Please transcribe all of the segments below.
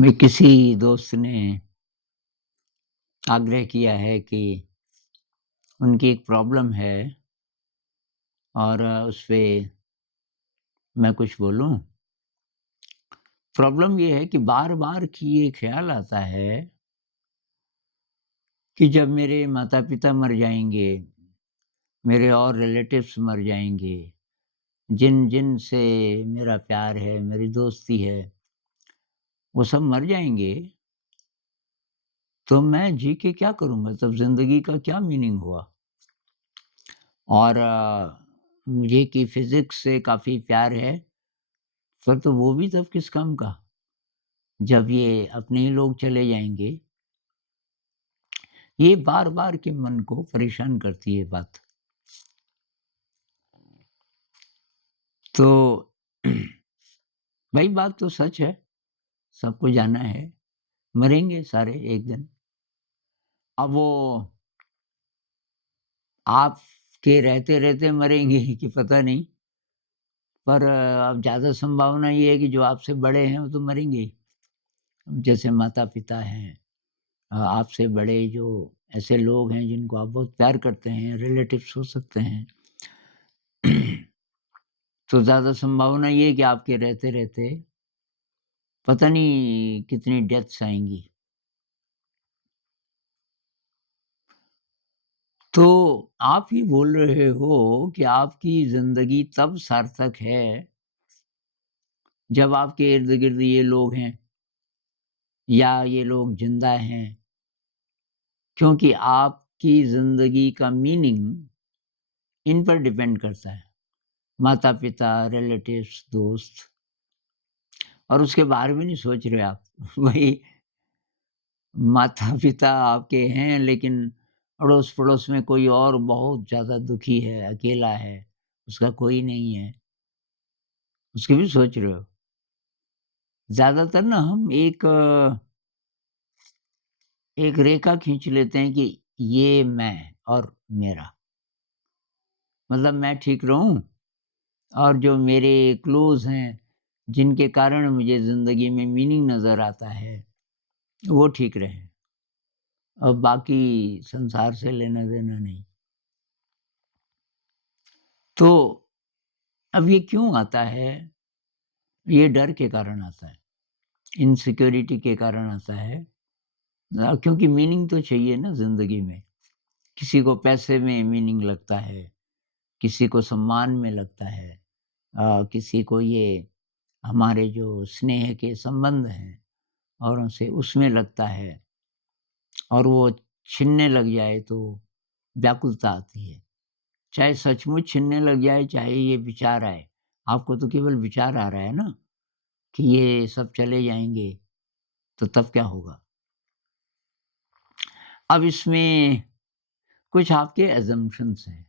मैं किसी दोस्त ने आग्रह किया है कि उनकी एक प्रॉब्लम है और उस पे मैं कुछ बोलूँ? प्रॉब्लम ये है कि बार-बार कि ये ख़्याल आता है कि जब मेरे माता-पिता मर जाएँगे, मेरे और रिलेटिव्स मर जाएँगे, जिन-जिन से मेरा प्यार है, मेरी दोस्ती है, वो सब मर जाएँगे, तो मैं जी के क्या करूँगा? तब ज़िंदगी का क्या मीनिंग हुआ? और मुझे कि फ़िज़िक्स से काफ़ी प्यार है, फिर तो वो भी तब किस काम का, जब ये अपने ही लोग चले जाएँगे। ये बार-बार के मन को परेशान करती है बात। तो भई बात तो सच है, सबको जाना है, मरेंगे सारे एक दिन। अब वो आपके रहते-रहते मरेंगे कि पता नहीं, पर अब ज़्यादा संभावना ये है कि जो आपसे बड़े हैं, वो तो मरेंगे ही। जैसे माता-पिता हैं, आपसे बड़े जो ऐसे लोग हैं जिनको आप बहुत प्यार करते हैं, रिलेटिव्स हो सकते हैं। तो ज़्यादा संभावना ये है कि आपके रहते-रहते पता नहीं कितनी डेथ्स आएँगी। तो आप ही बोल रहे हो कि आपकी ज़िंदगी तब सार्थक है, जब आपके इर्द-गिर्द ये लोग हैं या ये लोग ज़िंदा हैं, क्योंकि आपकी ज़िंदगी का मीनिंग इन पर डिपेंड करता है। माता-पिता, रिलेटिव्स, दोस्त और उसके बारे में नहीं सोच रहे आप। वही माता-पिता आपके हैं लेकिन अड़ोस-पड़ोस में कोई और बहुत ज़्यादा दुखी है, अकेला है, उसका कोई नहीं है, उसकी भी सोच रहे हो। ज़्यादातर ना हम एक रेखा खींच लेते हैं कि ये मैं और मेरा। मतलब मैं ठीक रहूँ और जो मेरे क्लोज़ हैं, जिनके कारण मुझे ज़िंदगी में मीनिंग नज़र आता है, वो ठीक रहें और बाकी संसार से लेना-देना नहीं। तो अब ये क्यों आता है? ये डर के कारण आता है, इनसिक्योरिटी के कारण आता है। क्योंकि मीनिंग तो चाहिए ना ज़िंदगी में। किसी को पैसे में मीनिंग लगता है, किसी को सम्मान में लगता है, किसी को ये हमारे जो स्नेह के संबंध हैं औरों से उसमें लगता है और वो छिनने लग जाए तो व्याकुलता आती है। चाहे सचमुच छिनने लग जाए, चाहे ये विचार आए। आपको तो केवल विचार आ रहा है ना कि ये सब चले जाएँगे, तो तब क्या होगा? अब इसमें कुछ आपके असम्पशन्स हैं।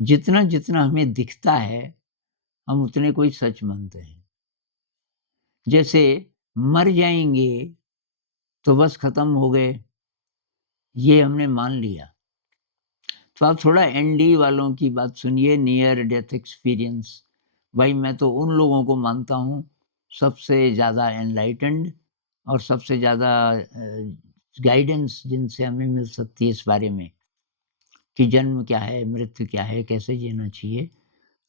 जितना-जितना हमें दिखता है, हम उतने को ही सच मानते हैं। जैसे मर जाएँगे, तो बस खत्म हो गए, ये हमने मान लिया। तो आप थोड़ा एनडी वालों की बात सुनिए, नियर डेथ एक्सपीरियंस। भाई मैं तो उन लोगों को मानता हूँ, सबसे ज़्यादा एनलाइटेंड और सबसे ज़्यादा गाइडेंस जिनसे हमें मिल सकती है इस बारे में कि जन्म क्या है, मृत्यु क्या है, कैसे जीना चाहिए।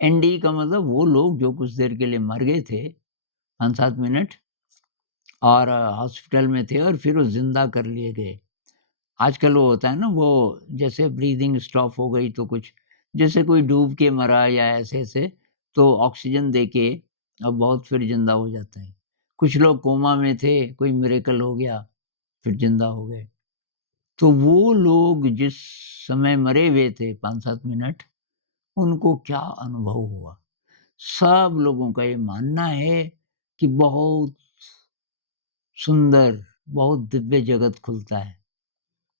एनडी का मतलब वो लोग जो कुछ देर के लिए मर गए थे, 5-7 मिनट और हॉस्पिटल में थे और फिर वो ज़िंदा कर लिए गए। आजकल वो होता है ना वो जैसे ब्रीथिंग स्टॉप हो गई तो कुछ जैसे कोई डूब के मरा या ऐसे-ऐसे तो ऑक्सीजन देके अब बहुत फिर ज़िंदा हो जाता है। कुछ लोग कोमा में थे, कोई मिरेकल हो गया, फिर ज़िंदा हो गए। तो वो लोग जिस समय मरे हुए थे 5-7 मिनट, उनको क्या अनुभव हुआ? सब लोगों का ये मानना है कि बहुत सुंदर, बहुत दिव्य जगत खुलता है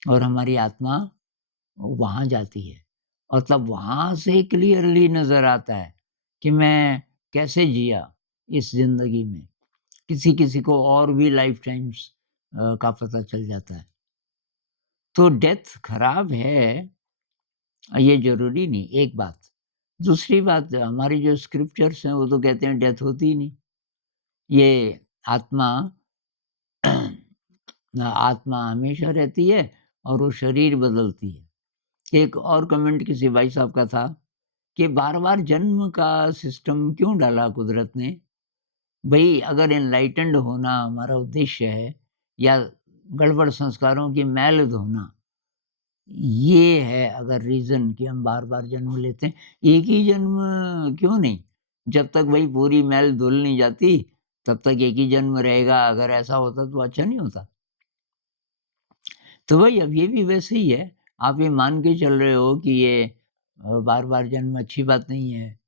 और हमारी आत्मा वहाँ जाती है और तब वहाँ से क्लियरली नज़र आता है कि मैं कैसे जिया इस ज़िंदगी में। किसी-किसी को और भी लाइफ़ टाइम्स का पता चल जाता है। तो डेथ खराब है, ये ज़रूरी नहीं, एक बात। दूसरी बात हमारी जो स्क्रिप्चर्स हैं वो तो कहते हैं डेथ होती ही नहीं। ये आत्मा आत्मा हमेशा रहती है और वो शरीर बदलती है। एक और कमेंट किसी भाई साहब का था कि बार-बार जन्म का सिस्टम क्यों डाला कुदरत ने? भई अगर एनलाइटेंड होना हमारा उद्देश्य है या गड़बड़ संस्कारों की मैल धोना, ये है अगर रीज़न कि हम बार-बार जन्म लेते हैं। एक ही जन्म क्यों नहीं? जब तक भई पूरी मैल धुल नहीं जाती, तब तक एक ही जन्म रहेगा। अगर ऐसा होता तो अच्छा नहीं होता? तो वही अब ये भी वैसे ही है। आप ये मान के चल रहे हो कि ये बार-बार जन्म अच्छी बात नहीं है।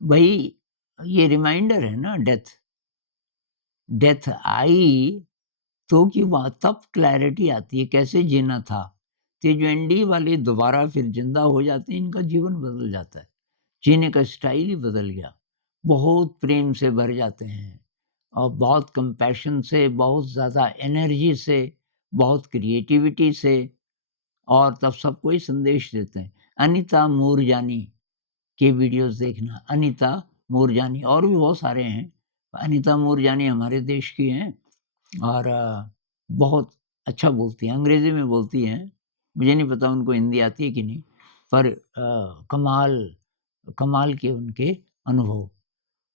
भई ये रिमाइंडर है ना डेथ। डेथ आई तो कि वहाँ तब क्लैरिटी आती है कैसे जीना था। तो ये जो एनडी वाले दोबारा फिर ज़िंदा हो जाते हैं, इनका जीवन बदल जाता है। जीने का स्टाइल ही बदल गया। बहुत प्रेम से भर जाते हैं और बहुत कंपैशन से, बहुत ज़्यादा एनर्जी से, बहुत क्रिएटिविटी से और तब सबको ही संदेश देते हैं। अनीता मूरजानी के वीडियोज़ देखना, अनीता मूरजानी और भी बहुत सारे हैं। अनीता मूरजानी हमारे देश की हैं और बहुत अच्छा बोलती हैं, अंग्रेज़ी में बोलती हैं। मुझे नहीं पता उनको हिंदी आती है कि नहीं, पर कमाल कमाल के उनके अनुभव।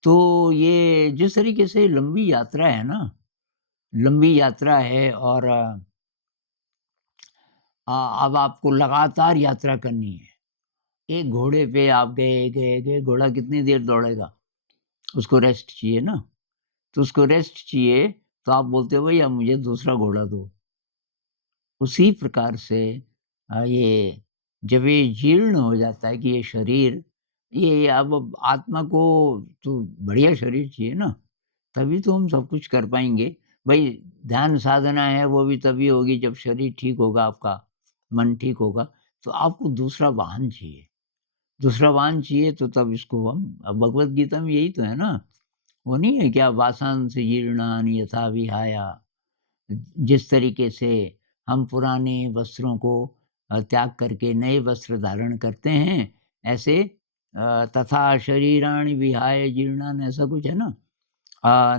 तो ये जिस तरीके से लंबी यात्रा है ना, लंबी यात्रा है और अब आपको लगातार यात्रा करनी है। एक घोड़े पे आप गए, गए, गए, घोड़ा कितनी देर दौड़ेगा? उसको रेस्ट चाहिए ना, तो उसको रेस्ट चाहिए, तो आप बोलते हो भई अब मुझे दूसरा घोड़ा दो। उसी प्रकार से ये जब ये जीर्ण हो जाता है कि ये शरीर, ये अब आत्मा को तो बढ़िया शरीर चाहिए ना, तभी तो हम सब कुछ कर पाएँगे। भई ध्यान साधना है वो भी तभी होगी जब शरीर ठीक होगा आपका, मन ठीक होगा, तो आपको दूसरा वाहन चाहिए। दूसरा वाहन चाहिए तो तब इसको हम अब भगवत गीता में यही तो है ना, वो नहीं है क्या वासांसि जीर्णानि यथा विहाय। जिस तरीके से हम पुराने वस्त्रों को त्याग करके नए वस्त्र धारण करते हैं, ऐसे तथा शरीराणि विहाय जीर्णानि ऐसा कुछ है ना।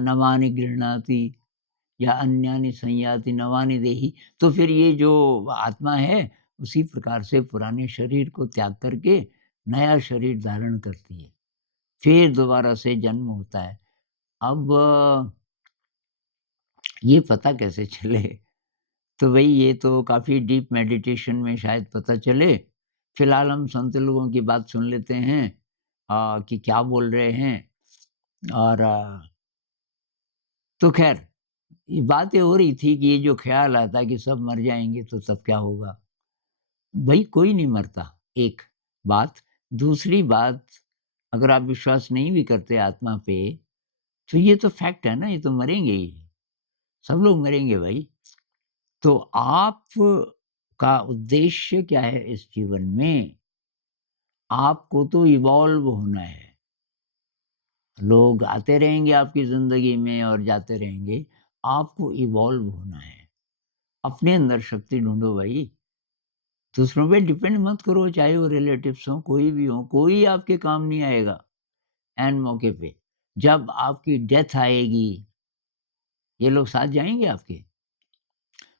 नवानि गृह्णाति या अन्यानि संयाति नवानि देहि। तो फिर ये जो आत्मा है, उसी प्रकार से पुराने शरीर को त्याग करके नया शरीर धारण करती है। फिर दोबारा से जन्म होता है। अब ये पता कैसे चले? तो भई ये तो काफ़ी डीप मेडिटेशन में शायद पता चले। फिलहाल हम संत लोगों की बात सुन लेते हैं कि क्या बोल रहे हैं और तो ख़ैर ये बातें हो रही थी कि ये जो ख़्याल आता कि सब मर जाएँगे तो तब क्या होगा? भई कोई नहीं मरता, एक बात। दूसरी बात, अगर आप विश्वास नहीं भी करते आत्मा पे, तो ये तो फैक्ट है ना, ये तो मरेंगे ही। सब लोग मरेंगे भई। तो आप का उद्देश्य क्या है इस जीवन में? आपको तो इवॉल्व होना है। लोग आते रहेंगे आपकी ज़िंदगी में और जाते रहेंगे। आपको इवॉल्व होना है। अपने अंदर शक्ति ढूँढो भई। दूसरों पे डिपेंड मत करो, चाहे वो रिलेटिव्स हों, कोई भी हो, कोई आपके काम नहीं आएगा ऐन मौके पे। जब आपकी डेथ आएगी, ये लोग साथ जाएँगे आपके?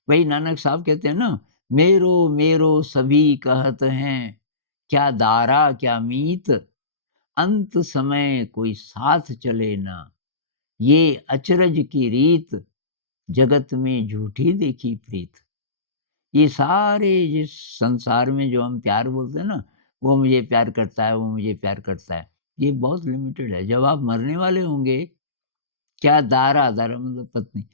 वही नानक साहब कहते हैं ना, मेरो मेरो सभी कहत हैं, क्या दारा क्या मीत, अंत समय कोई साथ चले ना, ये अचरज की रीत, जगत में झूठी देखी प्रीत। ये सारे जिस संसार में जो हम प्यार बोलते हैं ना, वो मुझे प्यार करता है, वो मुझे प्यार करता है, ये बहुत लिमिटेड है। जब आप मरने वाले होंगे, क्या दारा दारा मतलब पत्नी,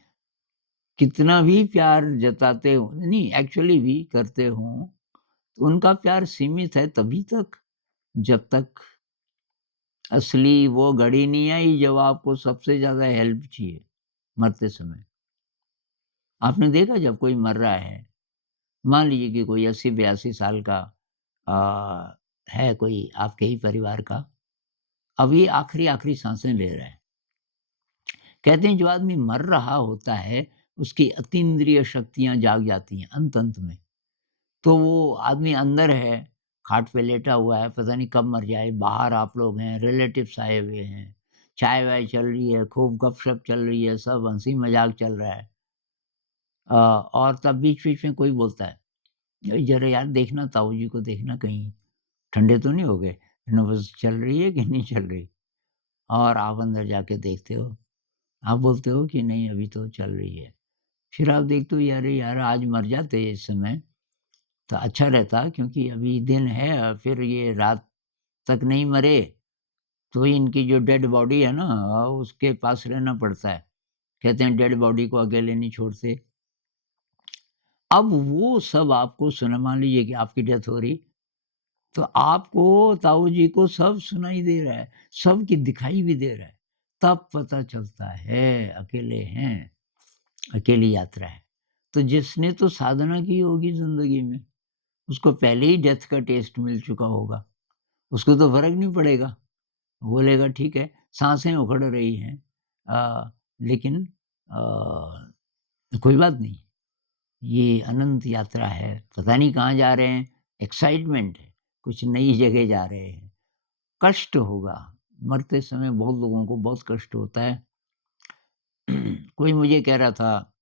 कितना भी प्यार जताते हो नहीं एक्चुअली भी करते हों, तो उनका प्यार सीमित है तभी तक, जब तक असली वो घड़ी नहीं आई जब आपको सबसे ज़्यादा हेल्प चाहिए, मरते समय। आपने देखा जब कोई मर रहा है, मान लीजिए कि कोई 80-82 साल का है कोई आपके ही परिवार का, अब ये आखिरी-आखिरी साँसें ले रहा है। कहते हैं जो आदमी मर रहा होता है, उसकी अतीन्द्रिय शक्तियाँ जाग जाती हैं अंत-अंत में। तो वो आदमी अंदर है, खाट पे लेटा हुआ है, पता नहीं कब मर जाए, बाहर आप लोग हैं, रिलेटिव्स आए हुए हैं, चाय-वाय चल रही है, खूब गप-शप चल रही है, सब हँसी-मज़ाक चल रहा है। और तब बीच-बीच में कोई बोलता है, "ज़रा यार देखना ताऊ जी को देखना कहीं ठंडे तो नहीं हो गए? नब्ज़ चल रही है कि नहीं चल रही?" और आप अंदर जाके देखते हो, आप बोलते हो कि नहीं अभी तो चल रही है। फिर आप देखते हो अरे यार आज मर जाते इस समय, तो अच्छा रहता क्योंकि अभी दिन है और फिर ये रात तक नहीं मरे, तो इनकी जो डेड बॉडी है ना उसके पास रहना पड़ता है। कहते हैं डेड बॉडी को अकेले नहीं छोड़ते। अब वो सब आपको सुना मान लीजिए कि आपकी डेथ हो रही, तो आपको ताऊ जी को सब सुनाई दे रहा है, सब की दिखाई भी दे रहा है। तब पता चलता है अकेले हैं, अकेली यात्रा है। तो जिसने तो साधना की होगी ज़िंदगी में, उसको पहले ही डेथ का टेस्ट मिल चुका होगा, उसको तो फ़र्क नहीं पड़ेगा। बोलेगा ठीक है, साँसें उखड़ रही हैं लेकिन कोई बात नहीं, ये अनंत यात्रा है, पता नहीं कहाँ जा रहे हैं, एक्साइटमेंट है, कुछ नई जगह जा रहे हैं। कष्ट होगा, मरते समय बहुत लोगों को बहुत कष्ट होता है। कोई मुझे कह रहा था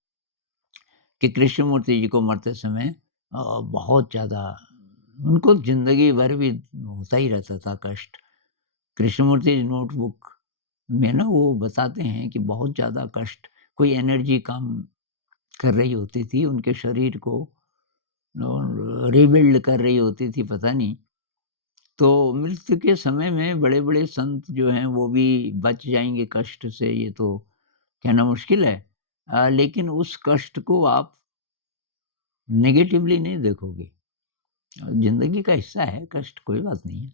कि कृष्णमूर्ति जी को मरते समय बहुत ज़्यादा उनको ज़िंदगी भर भी होता ही रहता था कष्ट। कृष्णमूर्ति नोटबुक में ना वो बताते हैं कि बहुत ज़्यादा कष्ट कोई एनर्जी काम कर रही होती थी उनके शरीर को रिबिल्ड कर रही होती थी पता नहीं। तो मृत्यु के समय में बड़े-बड़े संत जो हैं वो भी बच जाएँगे कष्ट से ये तो कहना मुश्किल है। लेकिन उस कष्ट को आप नेगेटिवली नहीं देखोगे। ज़िंदगी का हिस्सा है कष्ट कोई बात नहीं है।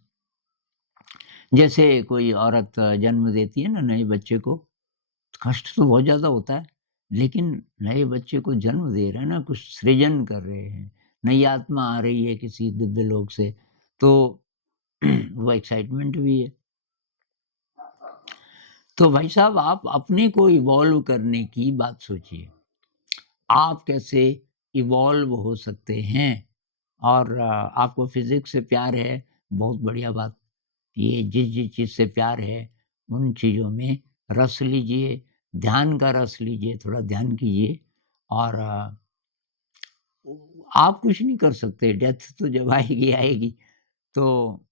जैसे कोई औरत जन्म देती है ना नए बच्चे को, कष्ट तो बहुत ज़्यादा होता है, लेकिन नए बच्चे को जन्म दे रहे हैं ना, कुछ सृजन कर रहे हैं, नई आत्मा आ रही है किसी दिव्य लोक से, तो वो एक्साइटमेंट भी है। तो भाई साहब आप अपने को इवॉल्व करने की बात सोचिए। आप कैसे इवॉल्व हो सकते हैं और आपको फ़िज़िक्स से प्यार है, बहुत बढ़िया बात। ये जिस-जिस चीज़ से प्यार है, उन चीज़ों में रस लीजिए, ध्यान का रस लीजिए, थोड़ा ध्यान कीजिए और आप कुछ नहीं कर सकते, डेथ तो जब आएगी, आएगी। तो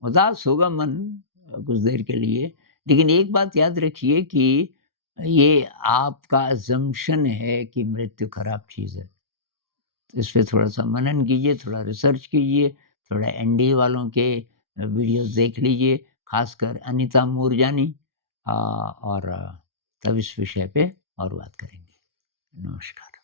उदास होगा मन कुछ देर के लिए, लेकिन एक बात याद रखिए कि ये आपका असम्पशन है कि मृत्यु खराब चीज़ है। तो इस पे थोड़ा-सा मनन कीजिए, थोड़ा रिसर्च कीजिए, थोड़ा एनडीए वालों के वीडियोज़ देख लीजिए, ख़ासकर अनीता मूरजानी और तब इस विषय पे और बात करेंगे। नमस्कार।